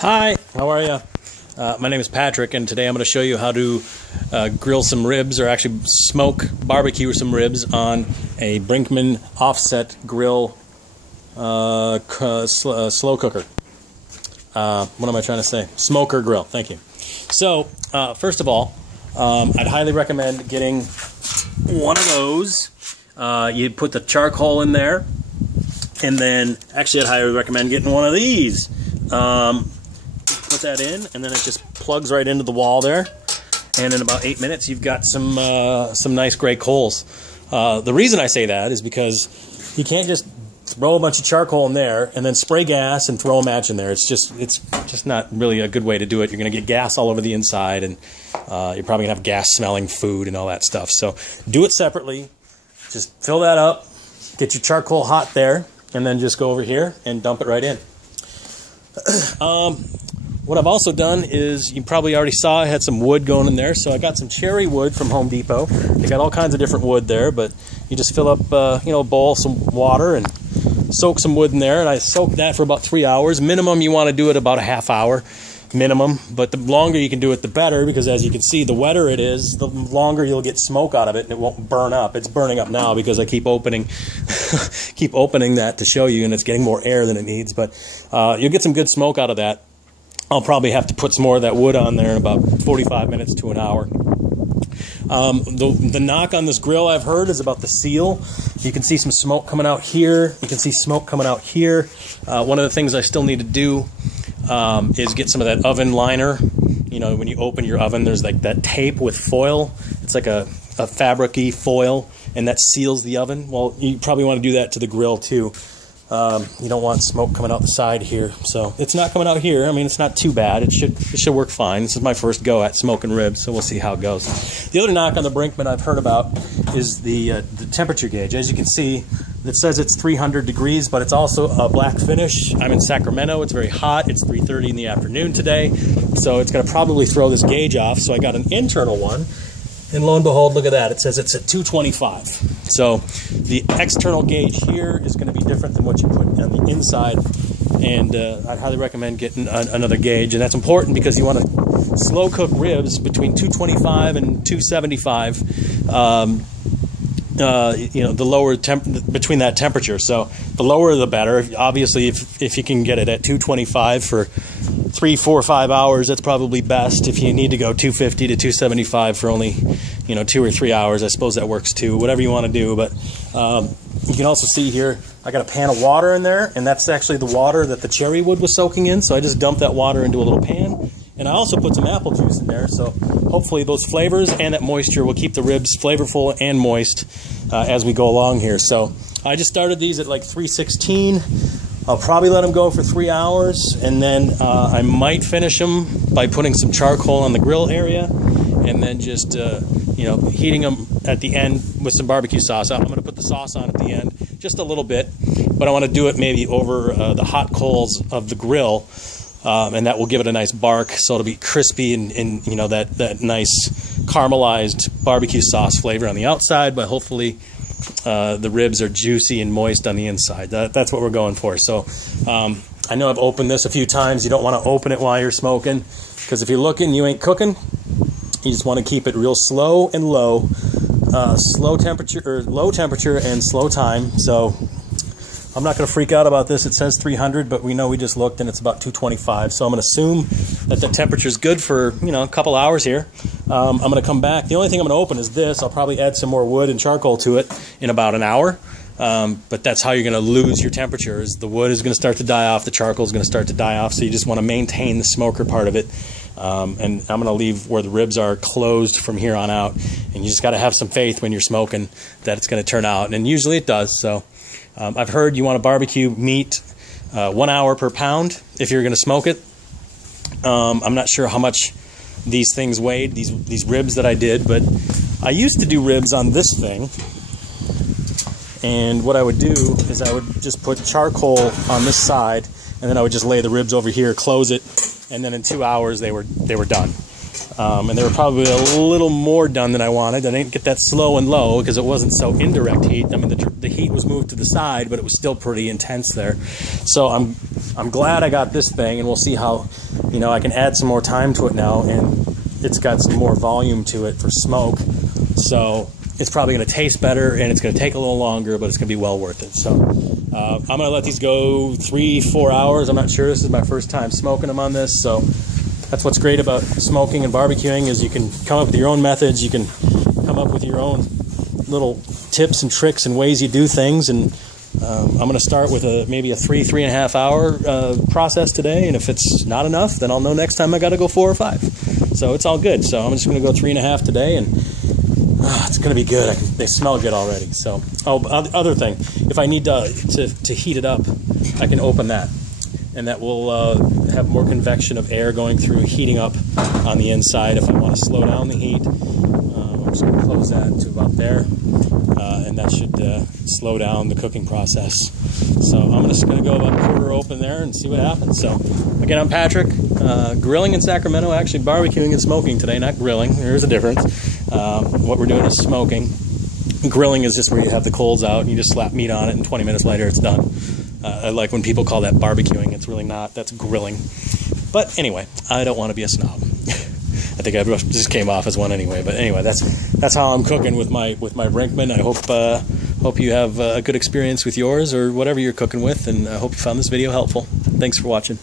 Hi, how are you? My name is Patrick, and today I'm going to show you how to grill some ribs, or actually barbecue some ribs on a Brinkmann offset grill slow cooker. What am I trying to say? Smoker grill, thank you. So, first of all, I'd highly recommend getting one of those. You put the charcoal in there, and then, actually I'd highly recommend getting one of these. Put that in, and then it just plugs right into the wall there, and in about 8 minutes you've got some nice gray coals. The reason I say that is because you can't just throw a bunch of charcoal in there and then spray gas and throw a match in there. It's just not really a good way to do it. You're going to get gas all over the inside, and you're probably going to have gas smelling food and all that stuff. So do it separately. Just fill that up, get your charcoal hot there, and then just go over here and dump it right in. What I've also done is, you probably already saw I had some wood going in there, so I got some cherry wood from Home Depot. They got all kinds of different wood there, but you just fill up a bowl, some water, and soak some wood in there, and I soaked that for about 3 hours. Minimum, you want to do it about a half hour minimum, but the longer you can do it, the better, because as you can see, the wetter it is, the longer you'll get smoke out of it, and it won't burn up. It's burning up now because I keep opening that to show you, and it's getting more air than it needs, but you'll get some good smoke out of that. I'll probably have to put some more of that wood on there in about 45 minutes to an hour. The knock on this grill, I've heard, is about the seal. You can see some smoke coming out here. You can see smoke coming out here. One of the things I still need to do is get some of that oven liner. You know, when you open your oven, there's like that tape with foil. It's like a fabric-y foil, and that seals the oven. Well, you probably want to do that to the grill too. You don't want smoke coming out the side here, so it's not coming out here. I mean, it's not too bad. It should work fine. This is my first go at smoking ribs, so we'll see how it goes. The other knock on the Brinkmann I've heard about is the temperature gauge. As you can see, it says it's 300 degrees, but it's also a black finish. I'm in Sacramento. It's very hot. It's 3:30 in the afternoon today, so it's going to probably throw this gauge off. So I got an internal one. And lo and behold, look at that. It says it's at 225. So the external gauge here is going to be different than what you put on the inside. And I'd highly recommend getting another gauge. And that's important because you want to slow cook ribs between 225 and 275. The lower between that temperature. So the lower the better. Obviously, if you can get it at 225 for 3, 4, 5 hours, that's probably best. If you need to go 250 to 275 for only 2 or 3 hours, I suppose that works too. Whatever you want to do, but you can also see here I got a pan of water in there, and that's actually the water that the cherry wood was soaking in. So I just dumped that water into a little pan, and I also put some apple juice in there. So hopefully those flavors and that moisture will keep the ribs flavorful and moist as we go along here. So I just started these at like 316. I'll probably let them go for 3 hours, and then I might finish them by putting some charcoal on the grill area, and then just heating them at the end with some barbecue sauce. I'm going to put the sauce on at the end, just a little bit, but I want to do it maybe over the hot coals of the grill, and that will give it a nice bark, so it'll be crispy and that nice caramelized barbecue sauce flavor on the outside, but hopefully the ribs are juicy and moist on the inside. That's what we're going for. So I know I've opened this a few times. You don't want to open it while you're smoking, because if you're looking, you ain't cooking. You just want to keep it real slow and low, low temperature and slow time. So I'm not going to freak out about this. It says 300, but we know we just looked and it's about 225. So I'm going to assume that the temperature is good for a couple hours here. I'm going to come back. The only thing I'm going to open is this. I'll probably add some more wood and charcoal to it in about an hour. But that's how you're going to lose your temperature. Is the wood is going to start to die off, the charcoal is going to start to die off. So you just want to maintain the smoker part of it. And I'm going to leave where the ribs are closed from here on out. And you just got to have some faith when you're smoking that it's going to turn out. And usually it does. So I've heard you want to barbecue meat 1 hour per pound if you're going to smoke it. I'm not sure how much these things weighed, these ribs that I did, but I used to do ribs on this thing. And what I would do is I would just put charcoal on this side, and then I would just lay the ribs over here, close it, and then in 2 hours they were done. And they were probably a little more done than I wanted. I didn't get that slow and low because it wasn't so indirect heat. I mean, the heat was moved to the side, but it was still pretty intense there. So I'm glad I got this thing, and we'll see how, you know, I can add some more time to it now, and it's got some more volume to it for smoke. So it's probably going to taste better, and it's going to take a little longer, but it's going to be well worth it. So I'm going to let these go 3-4 hours. I'm not sure. This is my first time smoking them on this, so that's what's great about smoking and barbecuing is you can come up with your own methods. You can come up with your own little tips and tricks and ways you do things. And I'm going to start with maybe a 3.5 hour process today, and if it's not enough, then I'll know next time I got to go 4 or 5. So it's all good. So I'm just going to go 3.5 today, and it's going to be good. They smell good already. So, other thing, if I need to heat it up, I can open that, and that will have more convection of air going through, heating up on the inside. If I want to slow down the heat, I'm just going to close that to about there, and that should slow down the cooking process. So I'm just going to go about a quarter open there and see what happens. So again, I'm Patrick, grilling in Sacramento, actually barbecuing and smoking today, not grilling. There's a difference. What we're doing is smoking. Grilling is just where you have the coals out and you just slap meat on it, and 20 minutes later it's done. I like when people call that barbecuing. It's really not. That's grilling. But anyway, I don't want to be a snob. I think I just came off as one anyway. But anyway, that's how I'm cooking with my Brinkmann. I hope you have a good experience with yours or whatever you're cooking with, and I hope you found this video helpful. Thanks for watching.